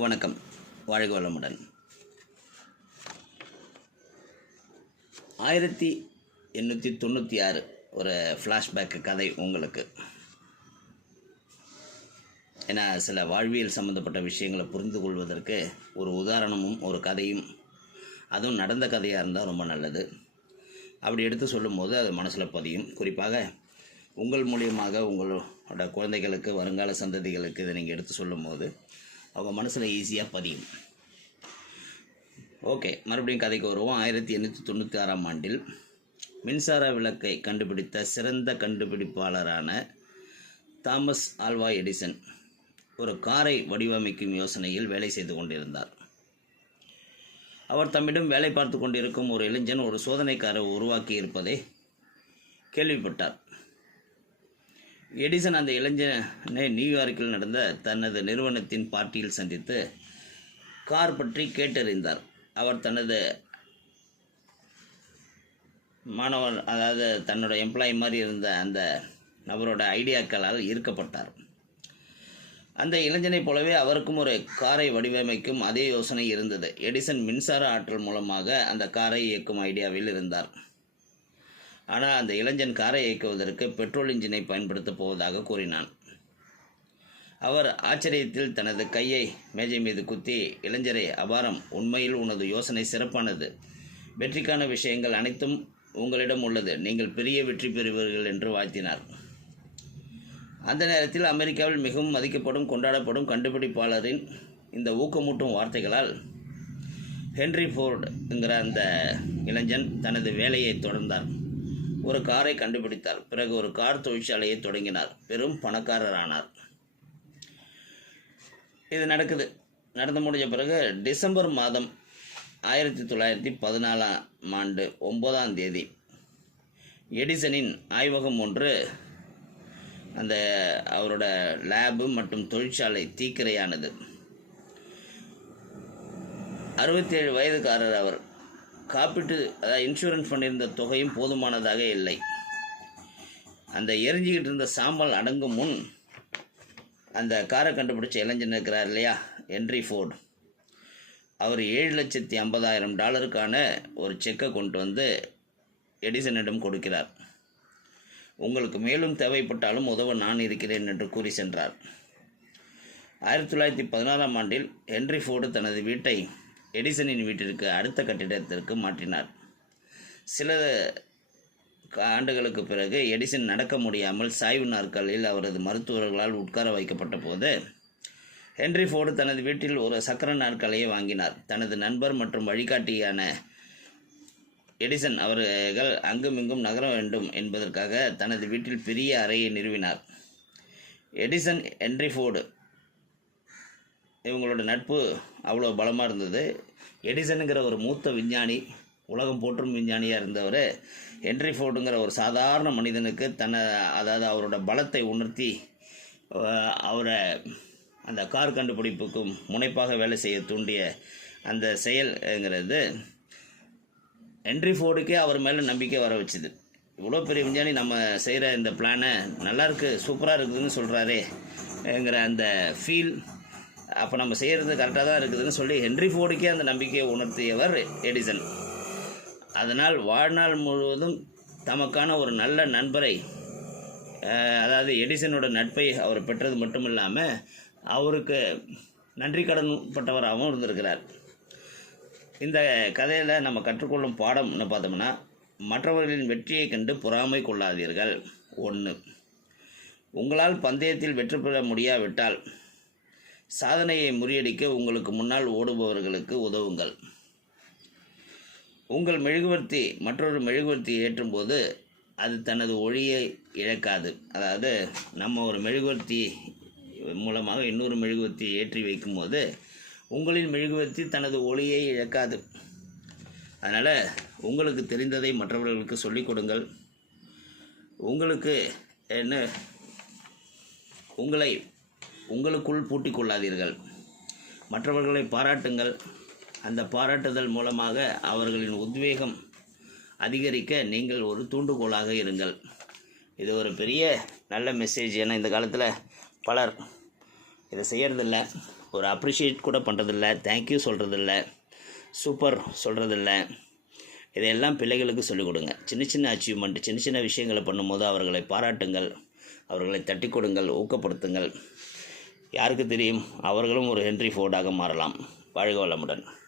வணக்கம். வாழ்க வளமுடன். ஆயிரத்தி எண்ணூற்றி தொண்ணூற்றி ஆறு ஒரு ஃப்ளாஷ்பேக் கதை உங்களுக்கு. ஏன்னா சில வாழ்வியல் சம்மந்தப்பட்ட விஷயங்களை புரிந்து கொள்வதற்கு ஒரு உதாரணமும் ஒரு கதையும் அதுவும் நடந்த கதையாக இருந்தால் ரொம்ப நல்லது. அப்படி எடுத்து சொல்லும்போது அது மனசில் பதியும். குறிப்பாக உங்கள் மூலியமாக உங்களோட குழந்தைகளுக்கு வருங்கால சந்ததிகளுக்கு இதை நீங்கள் எடுத்து சொல்லும்போது அவங்க மனசில் ஈஸியாக பதியும். ஓகே மறுபடியும் கதைக்கு வருவோம். ஆயிரத்தி எண்ணூற்றி தொண்ணூற்றி ஆறாம் ஆண்டில் மின்சார விளக்கை கண்டுபிடித்த சிறந்த கண்டுபிடிப்பாளரான தாமஸ் ஆல்வா எடிசன் ஒரு காரை வடிவமைக்கும் யோசனையில் வேலை செய்து கொண்டிருந்தார். அவர் தம்மிடம் வேலை பார்த்து கொண்டிருக்கும் ஒரு இளைஞன் ஒரு சோதனைக்காரை உருவாக்கி இருப்பதை கேள்விப்பட்டார். எடிசன் அந்த இளைஞனை நியூயார்க்கில் நடந்த தனது நிறுவனத்தின் பார்ட்டியில் சந்தித்து கார் பற்றி கேட்டறிந்தார். அவர் தனது மாணவர் அதாவது தன்னோட எம்ப்ளாயி மாதிரி இருந்த அந்த நபரோட ஐடியாக்களால் ஈர்க்கப்பட்டார். அந்த இளைஞனைப் போலவே அவருக்கும் ஒரு காரை வடிவமைக்கும் அதே யோசனை இருந்தது. எடிசன் மின்சார ஆற்றல் மூலமாக அந்த காரை இயக்கும் ஐடியாவில் இருந்தார். ஆனால் அந்த இளைஞன் காரை இயக்குவதற்கு பெட்ரோல் இன்ஜினை பயன்படுத்தப் போவதாக கூறினான். அவர் ஆச்சரியத்தில் தனது கையை மேஜை மீது குத்தி இளைஞரை அபாரம். உண்மையில் உனது யோசனை சிறப்பானது. வெற்றிக்கான விஷயங்கள் அனைத்தும் உங்களிடம் உள்ளது. நீங்கள் பெரிய வெற்றி பெறுவீர்கள் என்று வாழ்த்தினார். அந்த நேரத்தில் அமெரிக்காவில் மிகவும் மதிக்கப்படும் கொண்டாடப்படும் கண்டுபிடிப்பாளரின் இந்த ஊக்கமூட்டும் வார்த்தைகளால் ஹென்ரி ஃபோர்டுங்கிற அந்த இளைஞன் தனது வேலையை தொடர்ந்தார். ஒரு காரை கண்டுபிடித்தார் பிறகு ஒரு கார் தொழிற்சாலையை தொடங்கினார் பெரும் பணக்காரரானார் இது நடக்குது. நடந்து முடிஞ்ச பிறகு டிசம்பர் மாதம் ஆயிரத்தி தொள்ளாயிரத்தி பதினாலாம் ஆண்டு ஒன்பதாம் தேதி எடிசனின் ஆய்வகம் ஒன்று அந்த அவரோட லேபு மற்றும் தொழிற்சாலை தீக்கிரையானது. அறுபத்தேழு வயதுக்காரர் அவர். காப்பீட்டு அதாவது இன்சூரன்ஸ் பண்ணியிருந்த தொகையும் போதுமானதாக இல்லை. அந்த எரிஞ்சிக்கிட்டு இருந்த சாம்பல் அடங்கும் முன் அந்த காரை கண்டுபிடிச்ச இளைஞன் இருக்கிறார் இல்லையா? ஹென்ரி ஃபோர்டு அவர் ஏழு லட்சத்தி ஐம்பதாயிரம் டாலருக்கான ஒரு செக்கை கொண்டு வந்து எடிசனிடம் கொடுக்கிறார். உங்களுக்கு மேலும் தேவைப்பட்டாலும் உதவ நான் இருக்கிறேன் என்று கூறி சென்றார். ஆயிரத்தி தொள்ளாயிரத்தி பதினாறாம் ஆண்டில் ஹென்ரி ஃபோர்டு தனது வீட்டை எடிசனின் வீட்டிற்கு அடுத்த கட்டிடத்திற்கு மாற்றினார். சில ஆண்டுகளுக்கு பிறகு எடிசன் நடக்க முடியாமல் சாய்வு நாற்காலில் அவரது மருத்துவர்களால் உட்கார வைக்கப்பட்ட போது ஹென்ரி ஃபோர்டு தனது வீட்டில் ஒரு சக்கர நாற்காலியை வாங்கினார். தனது நண்பர் மற்றும் வழிகாட்டியான எடிசன் அவர்கள் அங்குமிங்கும் நகர வேண்டும் என்பதற்காக தனது வீட்டில் பெரிய அறையை நிறுவினார். எடிசன் ஹென்ரி ஃபோர்டு இவங்களோட நட்பு அவ்வளோ பலமாக இருந்தது. எடிசனுங்கிற ஒரு மூத்த விஞ்ஞானி உலகம் போற்றும் விஞ்ஞானியாக இருந்தவர் ஹென்ரி ஃபோர்டுங்கிற ஒரு சாதாரண மனிதனுக்கு தன்னை அதாவது அவரோட பலத்தை உணர்த்தி அவரை அந்த கார் கண்டுபிடிப்புக்கும் முனைப்பாக வேலை செய்ய தூண்டிய அந்த செயல்ங்கிறது ஹென்ரி ஃபோர்டுக்கே அவர் மேலே நம்பிக்கை வர வச்சுது. இவ்வளோ பெரிய விஞ்ஞானி நம்ம செய்கிற இந்த பிளானை நல்லாயிருக்கு சூப்பராக இருக்குதுன்னு சொல்கிறாரேங்கிற அந்த ஃபீல் அப்போ நம்ம செய்கிறது கரெக்டாக தான் இருக்குதுன்னு சொல்லி ஹென்ரி ஃபோர்டுக்கே அந்த நம்பிக்கையை உணர்த்தியவர் எடிசன். அதனால் வாழ்நாள் முழுவதும் தமக்கான ஒரு நல்ல நண்பரை அதாவது எடிசனோட நட்பை அவர் பெற்றது மட்டும் இல்லாமல் அவருக்கு நன்றி கடன் பட்டவராகவும் இருந்திருக்கிறார். இந்த கதையில் நம்ம கற்றுக்கொள்ளும் பாடம்னு பார்த்தோம்னா மற்றவர்களின் வெற்றியை கண்டு பொறாமை கொள்ளாதீர்கள். ஒன்று உங்களால் பந்தயத்தில் வெற்றி பெற முடியாவிட்டால் சாதனையை முறியடிக்க உங்களுக்கு முன்னால் ஓடுபவர்களுக்கு உதவுங்கள். உங்கள் மெழுகுவர்த்தி மற்றொரு மெழுகுவர்த்தியை ஏற்றும்போது அது தனது ஒளியை இழக்காது. அதாவது நம்ம ஒரு மெழுகுவர்த்தி மூலமாக இன்னொரு மெழுகுவர்த்தியை ஏற்றி வைக்கும்போது உங்களின் மெழுகுவர்த்தி தனது ஒளியை இழக்காது. அதனால் உங்களுக்கு தெரிந்ததை மற்றவர்களுக்கு சொல்லிக் கொடுங்கள். உங்களுக்கு என்ன உங்களை உங்களுக்குள் பூட்டிக் கொள்ளாதீர்கள் மற்றவர்களை பாராட்டுங்கள். அந்த பாராட்டுதல் மூலமாக அவர்களின் உத்வேகம் அதிகரிக்க நீங்கள் ஒரு தூண்டுகோலாக இருங்கள். இது ஒரு பெரிய நல்ல மெசேஜ் ஏன்னா இந்த காலத்தில் பலர் இதை செய்கிறதில்ல ஒரு அப்ரிஷியேட் கூட பண்ணுறதில்ல தேங்க்யூ சொல்கிறதில்ல சூப்பர் சொல்கிறதில்ல இதையெல்லாம் பிள்ளைகளுக்கு சொல்லிக் கொடுங்க. சின்ன சின்ன அச்சீவ்மெண்ட் சின்ன சின்ன விஷயங்களை பண்ணும்போது அவர்களை பாராட்டுங்கள். அவர்களை தட்டி கொடுங்கள் ஊக்கப்படுத்துங்கள். யாருக்கு தெரியும்? அவர்களும் ஒரு ஹென்ரி ஃபோர்டாக மாறலாம். வாழ்க வளமுடன்